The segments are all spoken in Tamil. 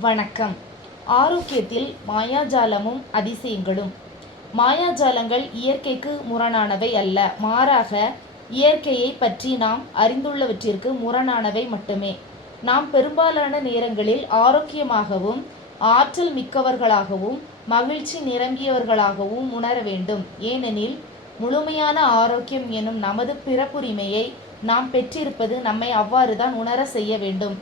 வணக்கம். ஆரோக்கியத்தில் மாயாஜாலமும் அதிசயங்களும். மாயாஜாலங்கள் இயற்கைக்கு முரணானவை அல்ல, மாறாக இயற்கையைப் பற்றி நாம் அறிந்துள்ளவற்றிற்கு முரணானவை மட்டுமே. நாம் பெரும்பாலான நேரங்களில் ஆரோக்கியமாகவும் ஆற்றல் மிக்கவர்களாகவும் மகிழ்ச்சி நிரம்பியவர்களாகவும் உணர வேண்டும். ஏனெனில் முழுமையான ஆரோக்கியம் எனும் நமது பிறப்புரிமையை நாம் பெற்றிருப்பது நம்மை அவ்வாறுதான் உணர செய்ய வேண்டும்.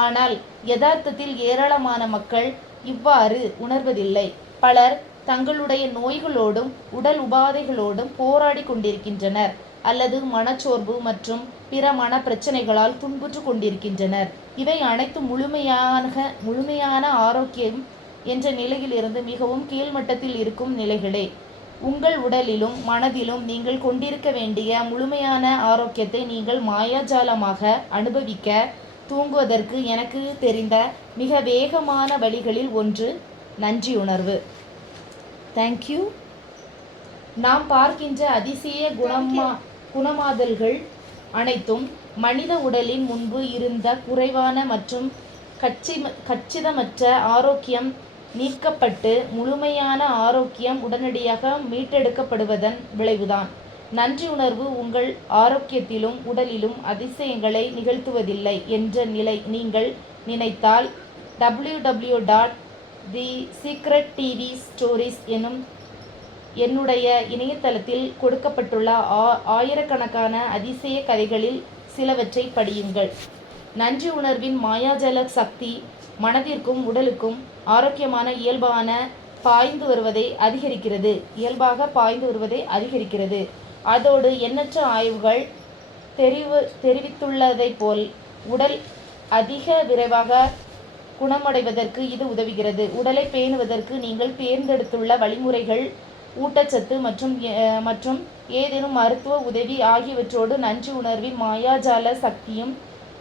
ஆனால் யதார்த்தத்தில் ஏராளமான மக்கள் இவ்வாறு உணர்வதில்லை. பலர் தங்களுடைய நோய்களோடும் உடல் உபாதைகளோடும் போராடி கொண்டிருக்கின்றனர், அல்லது மனச்சோர்வு மற்றும் பிற மன பிரச்சனைகளால் துன்புற்று கொண்டிருக்கின்றனர். இவை அனைத்தும் முழுமையான ஆரோக்கியம் என்ற நிலையிலிருந்து மிகவும் கீழ்மட்டத்தில் இருக்கும் நிலைகளே. உங்கள் உடலிலும் மனதிலும் நீங்கள் கொண்டிருக்க வேண்டிய முழுமையான ஆரோக்கியத்தை நீங்கள் மாயாஜாலமாக அனுபவிக்க தூங்குவதற்கு எனக்கு தெரிந்த மிக வேகமான வழிகளில் ஒன்று நன்றியுணர்வு. தேங்க்யூ. நாம் பார்க்கின்ற அதிசய குணமாதல்கள் அனைத்தும் மனித உடலின் முன்பு இருந்த குறைவான மற்றும் கச்சிதமற்ற ஆரோக்கியம் நீக்கப்பட்டு முழுமையான ஆரோக்கியம் உடனடியாக மீட்டெடுக்கப்படுவதன் விளைவுதான். நன்றி உணர்வு உங்கள் ஆரோக்கியத்திலும் உடலிலும் அதிசயங்களை நிகழ்த்துவதில்லை என்ற நிலை நீங்கள் நினைத்தால் www.thesecrettvstories எனும் என்னுடைய இணையதளத்தில் கொடுக்கப்பட்டுள்ள ஆயிரக்கணக்கான அதிசய கதைகளில் சிலவற்றை படியுங்கள். நன்றி உணர்வின் மாயாஜால சக்தி மனதிற்கும் உடலுக்கும் ஆரோக்கியமான இயல்பாக பாய்ந்து வருவதை அதிகரிக்கிறது. அதோடு எண்ணற்ற ஆய்வுகள் தெரிவித்துள்ளதைப் போல் உடல் அதிக விரைவாக குணமடைவதற்கு இது உதவுகிறது. உடலை பேணுவதற்கு நீங்கள் தேர்ந்தெடுத்துள்ள வழிமுறைகள், ஊட்டச்சத்து மற்றும் ஏதேனும் மருத்துவ உதவி ஆகியவற்றோடு நன்றி உணர்வின் மாயாஜால சக்தியும்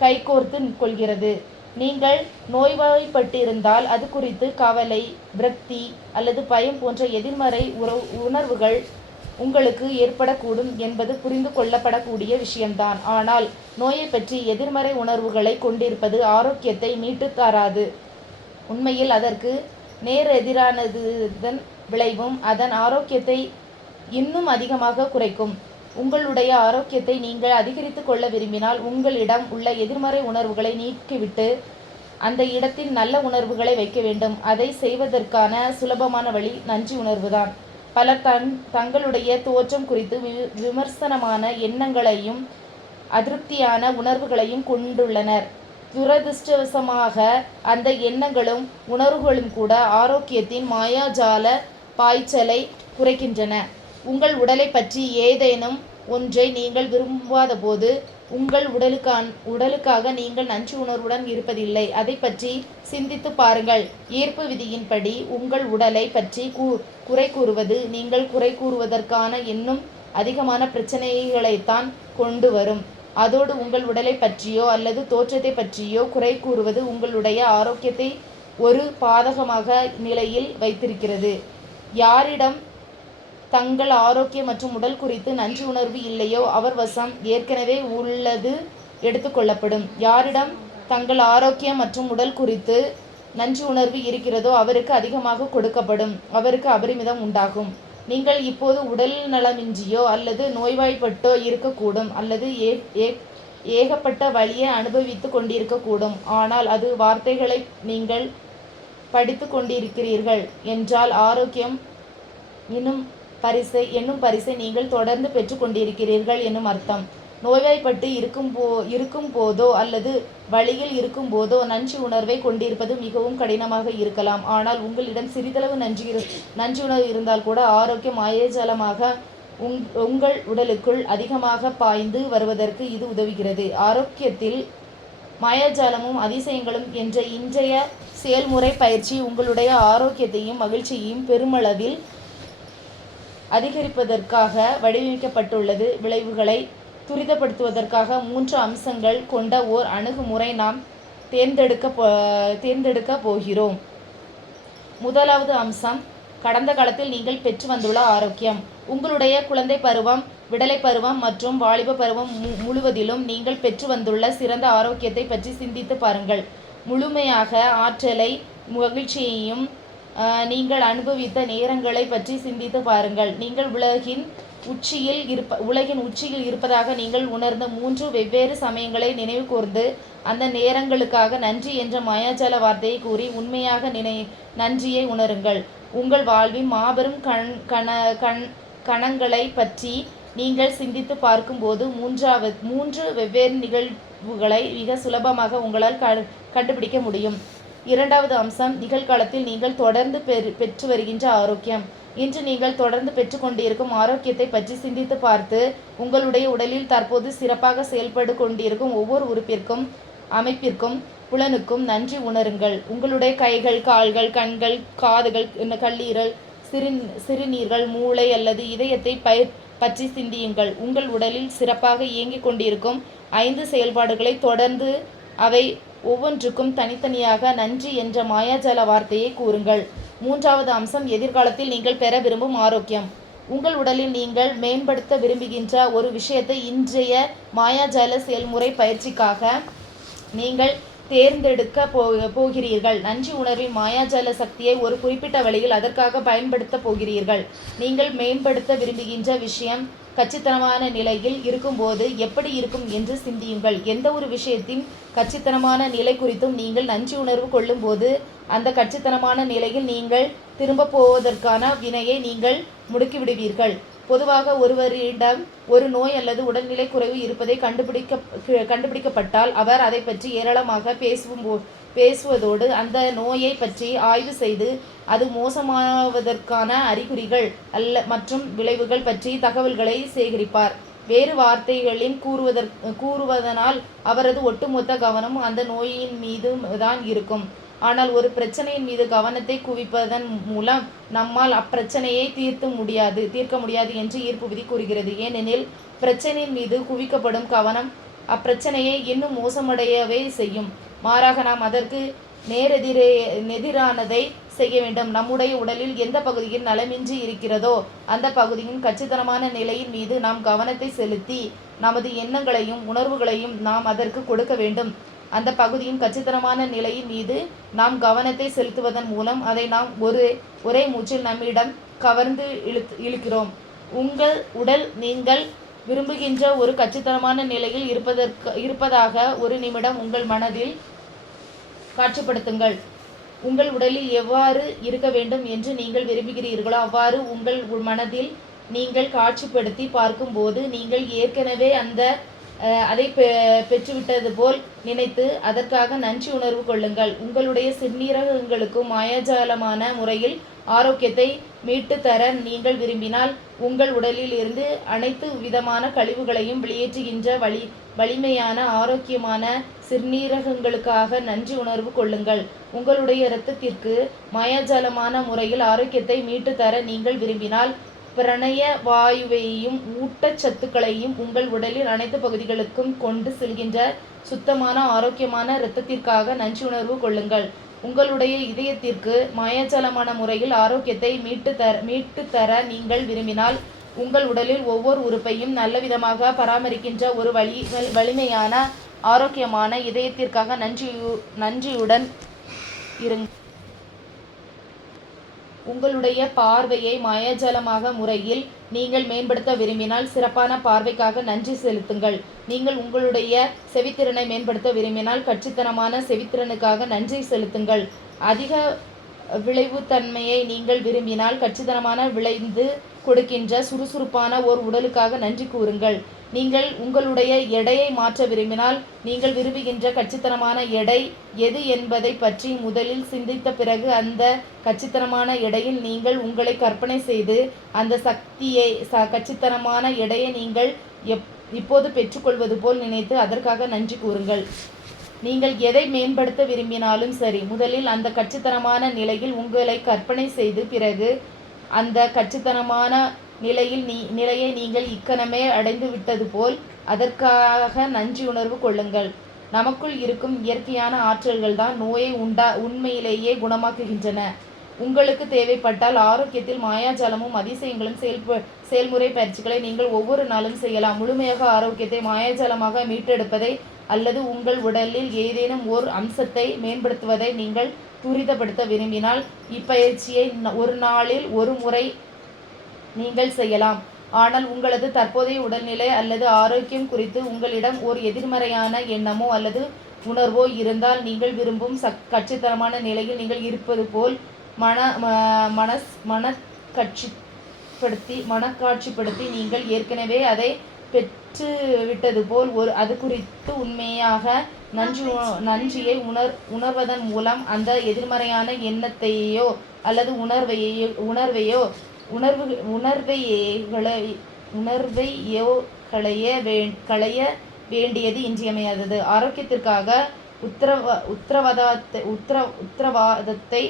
கைகோர்த்து கொள்கிறது. நீங்கள் நோய்வாய்ப்பட்டிருந்தால் அது குறித்து கவலை, விரக்தி அல்லது பயம் போன்ற எதிர்மறை உணர்வுகள் உங்களுக்கு ஏற்படக்கூடும் என்பது புரிந்து கொள்ளப்படக்கூடிய விஷயம்தான். ஆனால் நோயை பற்றி எதிர்மறை உணர்வுகளை கொண்டிருப்பது ஆரோக்கியத்தை மீட்டு தராது. உண்மையில் அதற்கு நேரெதிரானதன் விளைவும் அதன் ஆரோக்கியத்தை இன்னும் அதிகமாக குறைக்கும். உங்களுடைய ஆரோக்கியத்தை நீங்கள் அதிகரித்து கொள்ள விரும்பினால் உங்களிடம் உள்ள எதிர்மறை உணர்வுகளை நீக்கிவிட்டு அந்த இடத்தில் நல்ல உணர்வுகளை வைக்க வேண்டும். அதை செய்வதற்கான சுலபமான வழி நன்றி உணர்வுதான். பலர் தங்களுடைய தோற்றம் குறித்து விமர்சனமான எண்ணங்களையும் அதிருப்தியான உணர்வுகளையும் கொண்டுள்ளனர். துரதிருஷ்டவசமாக அந்த எண்ணங்களும் உணர்வுகளும் கூட ஆரோக்கியத்தின் மாயாஜால பாய்ச்சலை குறைக்கின்றன. உங்கள் உடலை பற்றி ஏதேனும் ஒன்றை நீங்கள் விரும்பாத போது உங்கள் உடலுக்காக நீங்கள் நன்றி உணர்வுடன் இருப்பதில்லை. அதை பற்றி சிந்தித்து பாருங்கள். ஈர்ப்பு விதியின்படி உங்கள் உடலை பற்றி குறை கூறுவது நீங்கள் குறை கூறுவதற்கான இன்னும் அதிகமான பிரச்சனைகளைத்தான் கொண்டு வரும். அதோடு உங்கள் உடலை பற்றியோ அல்லது தோற்றத்தை பற்றியோ குறை கூறுவது உங்களுடைய ஆரோக்கியத்தை ஒரு பாதகமாக நிலையில் வைத்திருக்கிறது. யாரிடம் தங்கள் ஆரோக்கியம் மற்றும் உடல் குறித்து நன்றி உணர்வு இல்லையோ அவர் வசம் ஏற்கனவே உள்ளது எடுத்துக்கொள்ளப்படும். யாரிடம் தங்கள் ஆரோக்கியம் மற்றும் உடல் குறித்து நன்றி உணர்வு இருக்கிறதோ அவருக்கு அதிகமாக கொடுக்கப்படும். அவருக்கு அபரிமிதம் உண்டாகும். நீங்கள் இப்போது உடல் நலமின்றியோ அல்லது நோய்வாய்ப்பட்டோ இருக்கக்கூடும், அல்லது ஏகப்பட்ட வலியை அனுபவித்து கொண்டிருக்கக்கூடும். ஆனால் அது வார்த்தைகளை நீங்கள் படித்து கொண்டிருக்கிறீர்கள் என்றால் ஆரோக்கியம் என்னும் பரிசை நீங்கள் தொடர்ந்து பெற்று கொண்டிருக்கிறீர்கள் என்னும் அர்த்தம். நோய்வாய்ப்பட்டு இருக்கும் போதோ அல்லது வழியில் இருக்கும் போதோ நன்றி உணர்வை கொண்டிருப்பது மிகவும் கடினமாக இருக்கலாம். ஆனால் உங்களிடம் சிறிதளவு நன்றி உணர்வு இருந்தால் கூட ஆரோக்கியம் மாயாஜாலமாக உங்கள் உடலுக்குள் அதிகமாக பாய்ந்து வருவதற்கு இது உதவுகிறது. ஆரோக்கியத்தில் மாயாஜாலமும் அதிசயங்களும் என்ற இன்றைய செயல்முறை பயிற்சி உங்களுடைய ஆரோக்கியத்தையும் மகிழ்ச்சியையும் பெருமளவில் அதிகரிப்பதற்காக வடிவமைக்கப்பட்டுள்ளது. விளைவுகளை துரிதப்படுத்துவதற்காக 3 அம்சங்கள் கொண்ட ஓர் அணுகுமுறை நாம் தேர்ந்தெடுக்க போகிறோம். முதலாவது அம்சம், கடந்த காலத்தில் நீங்கள் பெற்று வந்துள்ள ஆரோக்கியம். உங்களுடைய குழந்தை பருவம், விடலை பருவம் மற்றும் வாலிப பருவம் முழுவதிலும் நீங்கள் பெற்று வந்துள்ள சிறந்த ஆரோக்கியத்தை பற்றி சிந்தித்து பாருங்கள். முழுமையாக ஆற்றலை மகிழ்ச்சியையும் நீங்கள் அனுபவித்த நேரங்களை பற்றி சிந்தித்து பாருங்கள். நீங்கள் உலகின் உச்சியில் இருப்பதாக நீங்கள் உணர்ந்த 3 வெவ்வேறு சமயங்களை நினைவு கூர்ந்து அந்த நேரங்களுக்காக நன்றி என்ற மாயாஜால வார்த்தையை கூறி உண்மையாக நன்றியை உணருங்கள். உங்கள் வாழ்வின் மாபெரும் கணங்களை பற்றி நீங்கள் சிந்தித்து பார்க்கும்போது 3 வெவ்வேறு நிகழ்வுகளை மிக சுலபமாக உங்களால் கண்டுபிடிக்க முடியும். இரண்டாவது அம்சம், நிகழ்காலத்தில் நீங்கள் தொடர்ந்து பெற்று வருகின்ற ஆரோக்கியம். இன்று நீங்கள் தொடர்ந்து பெற்றுக்கொண்டிருக்கும் ஆரோக்கியத்தை பற்றி சிந்தித்து பார்த்து உங்களுடைய உடலில் தற்போது சிறப்பாக செயல்பட்டு கொண்டிருக்கும் ஒவ்வொரு உறுப்பிற்கும், அமைப்பிற்கும், புலனுக்கும் நன்றி உணருங்கள். உங்களுடைய கைகள், கால்கள், கண்கள், காதுகள், கல்லீரல், சிறுநீர்கள், மூளை அல்லது இதயத்தை பற்றி சிந்தியுங்கள். உங்கள் உடலில் சிறப்பாக இயங்கிக் கொண்டிருக்கும் 5 செயல்பாடுகளை தொடர்ந்து அவை ஒவ்வொன்றுக்கும் தனித்தனியாக நன்றி என்ற மாயாஜால வார்த்தையை கூறுங்கள். மூன்றாவது அம்சம், எதிர்காலத்தில் நீங்கள் பெற விரும்பும் ஆரோக்கியம். உங்கள் உடலில் நீங்கள் மேம்படுத்த விரும்புகின்ற ஒரு விஷயத்தை இன்றைய மாயாஜால செயல்முறை பயிற்சிக்காக நீங்கள் தேர்ந்தெடுக்க போகிறீர்கள். நன்றி உணர்வின் மாயாஜால சக்தியை ஒரு குறிப்பிட்ட வழியில் அதற்காக பயன்படுத்த போகிறீர்கள். நீங்கள் மேம்படுத்த விரும்புகின்ற விஷயம் கச்சித்தனமான நிலையில் இருக்கும்போது எப்படி இருக்கும் என்று சிந்தியுங்கள். எந்த ஒரு விஷயத்தின் கச்சித்தனமான நிலை குறித்தும் நீங்கள் நன்றி உணர்வு கொள்ளும்போது அந்த கச்சித்தனமான நிலையில் நீங்கள் திரும்ப போவதற்கான வினையை நீங்கள் முடுக்கிவிடுவீர்கள். பொதுவாக ஒருவரிடம் ஒரு நோய் அல்லது உடல்நிலை குறைவு இருப்பதை கண்டுபிடிக்கப்பட்டால் அவர் அதை பற்றி ஏராளமாக பேசுவதோடு அந்த நோயை பற்றி ஆய்வு செய்து அது மோசமாவதற்கான அறிகுறிகள் மற்றும் விளைவுகள் பற்றி தகவல்களை சேகரிப்பார். வேறு வார்த்தைகளில் கூறுவதனால் அவரது ஒட்டுமொத்த கவனம் அந்த நோயின் மீது தான் இருக்கும். ஆனால் ஒரு பிரச்சனையின் மீது கவனத்தை குவிப்பதன் மூலம் நம்மால் அப்பிரச்சனையை தீர்க்க முடியாது என்று ஈர்ப்பு விதி கூறுகிறது. ஏனெனில் பிரச்சனையின் மீது குவிக்கப்படும் கவனம் அப்பிரச்சனையை இன்னும் மோசமடையவே செய்யும். மாறாக நாம் அதற்கு நேரெதிரானதை செய்ய வேண்டும். நம்முடைய உடலில் எந்த பகுதியில் நலமின்றி இருக்கிறதோ அந்த பகுதியின் கச்சிதமான நிலையின் மீது நாம் கவனத்தை செலுத்தி நமது எண்ணங்களையும் உணர்வுகளையும் நாம் அதற்கு கொடுக்க வேண்டும். அந்த பகுதியின் கச்சிதமான நிலையின் மீது நாம் கவனத்தை செலுத்துவதன் மூலம் அதை நாம் ஒரே மூச்சில் நம்மிடம் கவர்ந்து இழுக்கிறோம். உங்கள் உடல் நீங்கள் விரும்புகின்ற ஒரு கச்சிதமான நிலையில் இருப்பதாக ஒரு நிமிடம் உங்கள் மனதில் காட்சிப்படுத்துங்கள். உங்கள் உடலில் எவ்வாறு இருக்க வேண்டும் என்று நீங்கள் விரும்புகிறீர்களோ அவ்வாறு உங்கள் மனதில் நீங்கள் காட்சிப்படுத்தி பார்க்கும்போது நீங்கள் ஏற்கனவே அதை பெற்றுவிட்டது போல் நினைத்து அதற்காக நன்றி உணர்வு கொள்ளுங்கள். உங்களுடைய சிறுநீரகங்களுக்கும் மாயாஜாலமான முறையில் ஆரோக்கியத்தை மீட்டு தர நீங்கள் விரும்பினால் உங்கள் உடலில் இருந்து அனைத்து விதமான கழிவுகளையும் வெளியேற்றுகின்ற வலிமையான ஆரோக்கியமான சிறுநீரகங்களுக்காக நன்றி உணர்வு கொள்ளுங்கள். உங்களுடைய இரத்தத்திற்கு மாயாஜாலமான முறையில் ஆரோக்கியத்தை மீட்டு தர நீங்கள் விரும்பினால் பிரணய வாயுவையும் ஊட்டச்சத்துக்களையும் உங்கள் உடலில் அனைத்து பகுதிகளுக்கும் கொண்டு செல்கின்ற சுத்தமான ஆரோக்கியமான இரத்தத்திற்காக நன்றி உணர்வு கொள்ளுங்கள். உங்களுடைய இதயத்திற்கு மாயாஜாலமான முறையில் ஆரோக்கியத்தை மீட்டு தர நீங்கள் விரும்பினால் உங்கள் உடலில் ஒவ்வொரு உறுப்பையும் நல்லவிதமாக பராமரிக்கின்ற ஒரு வலிமையான ஆரோக்கியமான இதயத்திற்காக நன்றியுடன் இருங்கள். உங்களுடைய பார்வையை மாயாஜாலமாக முறையில் நீங்கள் மேம்படுத்த விரும்பினால் சிறப்பான பார்வைக்காக நன்றி செலுத்துங்கள். நீங்கள் உங்களுடைய செவித்திறனை மேம்படுத்த விரும்பினால் கச்சித்தனமான செவித்திறனுக்காக நன்றி செலுத்துங்கள். அதிக விளைவுத்தன்மையை நீங்கள் விரும்பினால் கச்சிதனமான விளைந்து கொடுக்கின்ற சுறுசுறுப்பான ஓர் உடலுக்காக நன்றி கூறுங்கள். நீங்கள் உங்களுடைய எடையை மாற்ற விரும்பினால் நீங்கள் விரும்புகின்ற கச்சித்தனமான எடை எது என்பதை பற்றி முதலில் சிந்தித்த பிறகு அந்த கச்சித்தனமான எடையில் நீங்கள் உங்களை கற்பனை செய்து அந்த கச்சித்தனமான எடையை நீங்கள் இப்போது பெற்றுக்கொள்வது போல் நினைத்து அதற்காக நன்றி கூறுங்கள். நீங்கள் எதை மேம்படுத்த விரும்பினாலும் சரி, முதலில் அந்த கச்சித்தனமான நிலையில் உங்களை கற்பனை செய்து பிறகு அந்த கச்சித்தனமான நிலையை நீங்கள் இக்கணமே அடைந்து விட்டது போல் அதற்காக நன்றி உணர்வு கொள்ளுங்கள். நமக்குள் இருக்கும் இயற்கையான ஆற்றல்கள் தான் நோயை உண்மையிலேயே குணமாக்குகின்றன. உங்களுக்கு தேவைப்பட்டால் ஆரோக்கியத்தில் மாயாஜாலமும் அதிசயங்களும் செயல்முறை பயிற்சிகளை நீங்கள் ஒவ்வொரு நாளும் செய்யலாம். முழுமையாக ஆரோக்கியத்தை மாயாஜாலமாக மீட்டெடுப்பதை அல்லது உங்கள் உடலில் ஏதேனும் ஓர் அம்சத்தை மேம்படுத்துவதை நீங்கள் துரிதப்படுத்த விரும்பினால் இப்பயிற்சியை ஒரு நாளில் ஒரு முறை நீங்கள் செய்யலாம். ஆனால் உங்களது தற்போதைய உடல்நிலை அல்லது ஆரோக்கியம் குறித்து உங்களிடம் ஓர் எதிர்மறையான எண்ணமோ அல்லது உணர்வோ இருந்தால் நீங்கள் விரும்பும் கச்சிதமான நிலையில் நீங்கள் இருப்பது போல் மனக்காட்சிப்படுத்தி நீங்கள் ஏற்கனவே அதை பெற்றுவிட்டது போல் அது குறித்து உண்மையாக நன்றியை உணர்வதன் மூலம் அந்த எதிர்மறையான எண்ணத்தையோ அல்லது உணர்வையோ களைய வேண்டியது இன்றியமையாதது. ஆரோக்கியத்திற்காக உத்தரவாதத்தை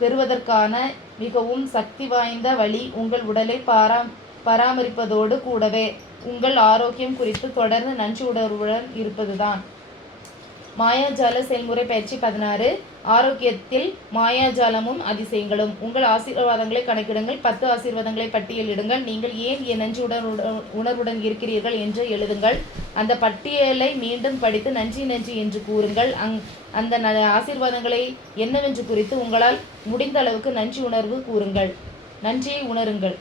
பெறுவதற்கான மிகவும் சக்தி வாய்ந்த வழி உங்கள் உடலை பராமரிப்பதோடு கூடவே உங்கள் ஆரோக்கியம் குறித்து தொடர்ந்து நன்றி உணர்வுடன் இருப்பதுதான். மாயாஜால செயல்முறை பயிற்சி 16. ஆரோக்கியத்தில் மாயாஜாலமும் அதிசயங்களும். உங்கள் ஆசீர்வாதங்களை கணக்கிடுங்கள். 10 ஆசீர்வாதங்களை பட்டியலிடுங்கள். நீங்கள் ஏன் நன்றி உணர்வுடன் இருக்கிறீர்கள் என்று எழுதுங்கள். அந்த பட்டியலை மீண்டும் படித்து நன்றி என்று கூறுங்கள். அந்த ஆசீர்வாதங்களை என்னவென்று குறித்து உங்களால் முடிந்த அளவுக்கு நன்றி உணர்வு கூறுங்கள். நன்றியை உணருங்கள்.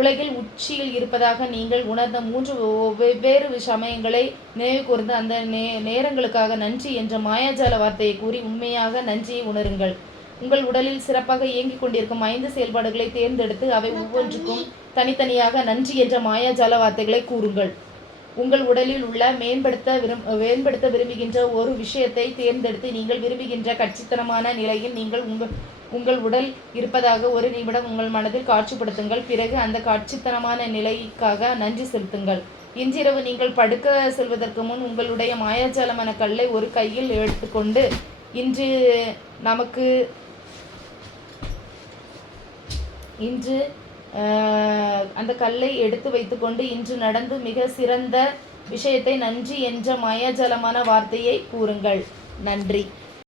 உலகில் உச்சியில் இருப்பதாக நீங்கள் உணர்ந்த 3 வெவ்வேறு சமயங்களை நினைவு கூர்ந்து அந்த நேரங்களுக்காக நன்றி என்ற மாயாஜால வார்த்தையை கூறி உண்மையாக நன்றியை உணருங்கள். உங்கள் உடலில் சிறப்பாக இயங்கிக் கொண்டிருக்கும் 5 செயல்பாடுகளை தேர்ந்தெடுத்து அவை ஒவ்வொன்றுக்கும் தனித்தனியாக நன்றி என்ற மாயாஜால வார்த்தைகளை கூறுங்கள். உங்கள் உடலில் உள்ள மேம்படுத்த விரும்புகின்ற ஒரு விஷயத்தை தேர்ந்தெடுத்து நீங்கள் விரும்புகின்ற கச்சிதமான நிலையில் நீங்கள் உங்கள் உடல் இருப்பதாக ஒரு நிமிடம் உங்கள் மனதில் காட்சிப்படுத்துங்கள். பிறகு அந்த கச்சிதமான நிலைக்காக நன்றி செலுத்துங்கள். இன்றிரவு நீங்கள் படுக்க செல்வதற்கு முன் உங்களுடைய மாயாஜாலமான கல்லை ஒரு கையில் எடுத்துக்கொண்டு அந்த கல்லை எடுத்து வைத்துக்கொண்டு இன்று நடந்து மிக சிறந்த விஷயத்தை நன்றி என்ற மாயாஜாலமான வார்த்தையை கூறுங்கள். நன்றி.